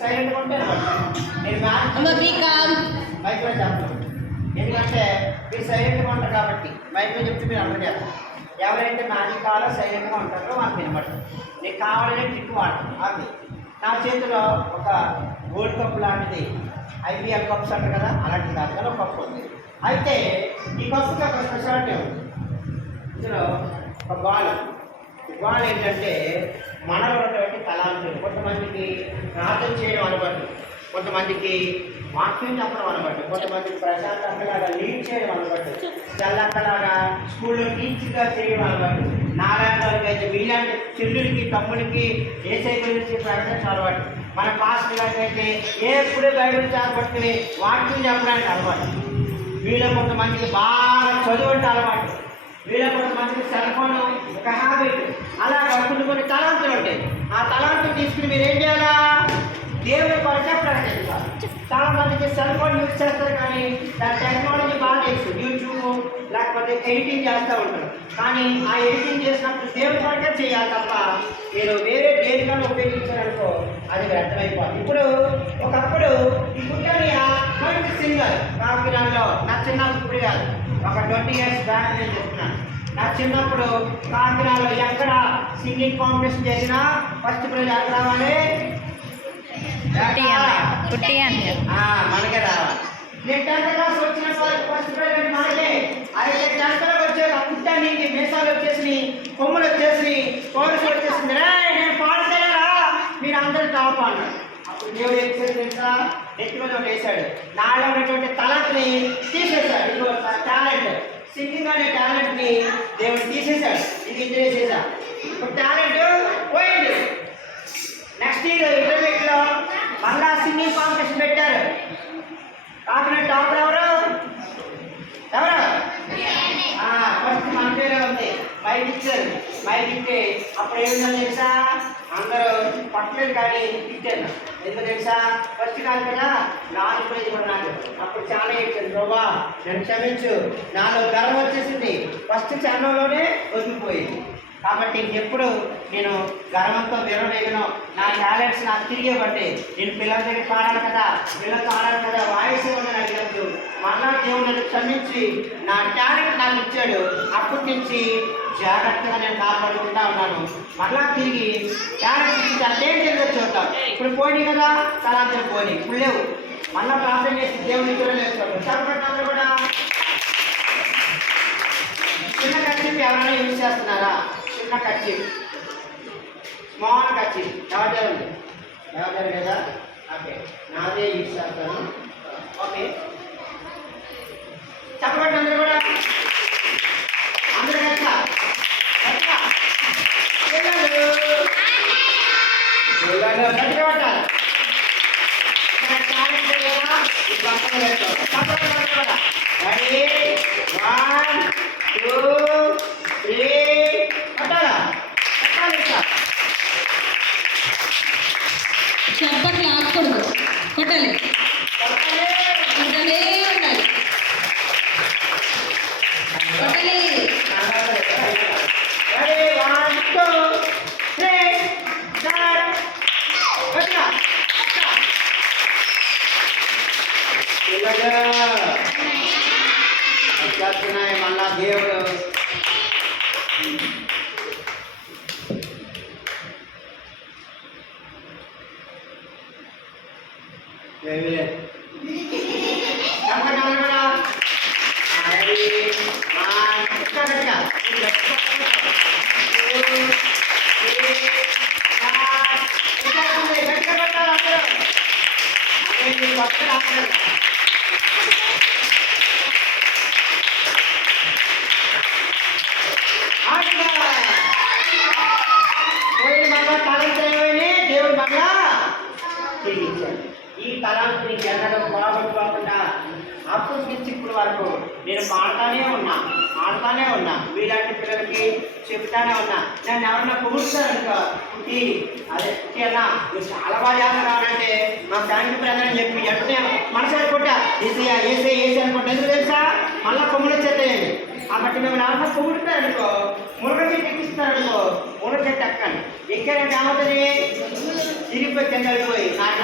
సైలెంట్గా ఉంటే నేను మైక్లో చెప్తాను. ఎందుకంటే మీరు సైలెంట్గా ఉంటారు కాబట్టి మైక్లో చెప్తే మీరు అందరూ చేస్తారు. ఎవరైతే మ్యాజిక్ కావాలో సైలెంట్గా ఉంటారో వాళ్ళకి వినబడతారు. నీకు కావాలనే ట్రిక్ వాడతాను. అది నా చేతిలో ఒక గోల్డ్ కప్ లాంటిది, ఐపీఎల్ కప్స్ అంటారు కదా, అలాంటిది కాదు కదా, ఒక కప్పు ఉంది. అయితే ఈ కప్పుకి ఒక స్పెషాలిటీ ఉంది. ఇందులో ఒక బాల్ ఏంటంటే మనలో ఉన్నటువంటి తలాంతులు. కొంతమందికి ప్రార్థన చేయడం అలవాటు, కొంతమందికి వాక్యం చెప్పడం అలవాటు, కొంతమందికి ప్రశాంత్ అక్కలాగా లీడ్ చేయడం అలవాటు, తెల్లక్కలాగా స్కూల్లో టీచర్గా చేయడం అలవాటు, నారాయణకి అయితే వీళ్ళంటే చెల్లుడికి తమ్ముడికి ఏసై గురించి ప్రకటించడం అలవాటు, మన పాస్టర్ గారికి అయితే ఎప్పుడు బైబిల్ చేపట్టుకుని వాక్యం చెప్పడానికి అలవాటు, వీళ్ళ కొంతమందికి బాగా చదువు అంటే అలవాటు, వీళ్ళ కొంతమందికి సెల్ ఫోన్ ఒక హ్యాబిట్, అలాగా కొన్ని తలాంతులు ఉంటాయి. ఆ తలాంతులు తీసుకుని మీరు ఏం చేయాలా? దేవుని కొరకే ప్రకటించాలి. చాలా మందికి సెల్ ఫోన్ యూజ్ చేస్తారు, కానీ దాని టెక్నాలజీ బాగా తెలుసు, యూట్యూబ్ లేకపోతే ఎడిటింగ్ చేస్తూ ఉంటారు. కానీ ఆ ఎడిటింగ్ చేసినప్పుడు దేవుని కొరకే చేయాలి తప్ప మీరు వేరే దేనికన్నా ఉపయోగించారనుకో అది వ్యర్థమైపోతుంది. ఇప్పుడు ఒకప్పుడు ఈ పుట్టని మంచి సింగర్ కాకినాడలో నా చిన్నప్పుడు కాదు, ఒక 20 years బ్యాక్ నేను చెప్తున్నాను. నా చిన్నప్పుడు కాకినాడలో ఎక్కడ సింగింగ్ కాంపిటీషన్ చేసినా ఫస్ట్ ప్రైజ్ ఎక్కడ రావాలి? మనకే రావాలి. నేను 10th క్లాస్ వచ్చిన ఫస్ట్ ప్రైజ్ అంటే మనకే. అయితే 10th క్లాస్ వచ్చాక పుట్టానికి మేసాలు వచ్చేసి, కొమ్ములు వచ్చేసి, కోరసు వచ్చేసింది, నేను పాడుతారా మీరు అందరూ టాప్ అన్నాడు. అప్పుడు దేవుడు ఏం చేసి తెలుసా? నెత్తి మీద వేశాడు. నాలో ఉన్నటువంటి తలని తీసేశాడు. ఇది టాలెంట్, సింగింగ్ అనే టాలెంట్ని దేవుడు తీసేశాడు. ఇది చేసేసా. ఇప్పుడు టాలెంట్ పోయింది. నెక్స్ట్ ఇయర్ ఇంటర్మీడియట్లో మళ్ళా సింగింగ్ కాంపిటీషన్ పెట్టారు. కాకినాడ టాప్ ఎవరు? ఫస్ట్ మన పేరే ఉంది. మైక్ ఇచ్చారు. మైక్ ఇస్తే అప్పుడు ఏమిటో తెలుసా? అందరూ పట్టలేదు కానీ ఇచ్చారు. ఎందుకు తెలుసా? ఫస్ట్ కాదు కదా, 4 ప్రైజ్ కూడా నాకు. అప్పుడు చాలా ఇచ్చాను. ప్రభా నన్ను క్షమించు, నాలో గర్వం వచ్చేసింది. ఫస్ట్ ఛానల్లోనే వదిలిపోయింది. కాబట్టి ఎప్పుడు నేను గర్వంతో విరవేగను. నా టాలెంట్స్ నాకు తిరిగే బట్టి నేను పిల్లల దగ్గర పాడాలి కదా, పిల్లలతో ఆడాలి కదా, వాయిస్ ఇవ్వని అడిగినప్పుడు మళ్ళా దేవుడు క్షమించి నా టాలెంట్ నాకు ఇచ్చాడు. అప్పటి నుంచి జాగ్రత్తగా నేను కాపాడుకుంటా ఉన్నాను. మళ్ళా తిరిగి టాలెంట్ ఇచ్చి అదేం జరిగిందో చూద్దాం. ఇప్పుడు పోయినాయి కదా, తలాంతలు పోయినాయి, ఇప్పుడు లేవు. మళ్ళా ప్రార్థన చేసి దేవుడిని కూడా నేర్చుకోండి. చదవడం కూడా చిన్న కచ్చిప్ ఎవరైనా యూజ్ చేస్తున్నారా? చిన్న కచ్చిప్, స్మాల్ కచ్చిప్ ఎవరి ఉంది? ఎవరి లేదా? ఓకే, నాదే యూజ్ చేస్తాను. ఓకే, చెప్పండి అందరూ కూడా. అందరూ గట్టిగా గట్టిగా పట్టాలి. రెడీ, 1 2 3 పట్టాలా? చెప్పట్లు ఆకూడదు, కొట్టాలి, కొట్టలే ఉండాలి, కొట్టాలి. Ready, 1 2 3 start. పట్లా వచ్చేస్తున్నాయి మళ్ళా దేవుడు. దేవుడు మళ్ళా తిరిగి ఇచ్చాడు. ఈ తలాంతుని జనగా పోగొట్టుకోకుండా అప్పుడు నుంచి ఇప్పుడు వరకు నేను ఆడుతానే ఉన్నా. వీలాంటి పిల్లలకి చెప్తానే ఉన్నా. నన్ను ఎవరన్నా పొగుడుతారనుకో, అదే అన్నా నువ్వు చాలా బాగా చేస్తున్నావంటే మా ఫ్యామిలీ ప్రజలు అని చెప్పి వెంటనే మనసు అనుకుంటా ఏసే అనుకుంటా. ఎందుకు తెలుసా? మళ్ళీ కొమ్ములు వచ్చేస్తాయండి. కాబట్టి మేము నాన్న పొగుడుతారనుకో, మునగ చెట్టు ఎక్కిస్తారనుకో, మునగ చెట్టు ఎక్కండి. ఎక్కారంటే ఏమవుతుంది? తిరిగిపోయి కింద వెళ్ళిపోయి నాయన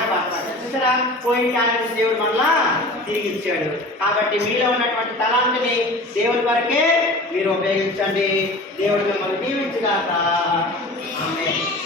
పోయిన టాలెంట్ దేవుడు మళ్ళా తిరిగి ఇచ్చాడు. కాబట్టి మీలో ఉన్నటువంటి తలాంతిని దేవుని వరకే మీరు ఉపయోగించండి. దేవుడు మిమ్మల్ని దీవించుగాక. ఆమేన్.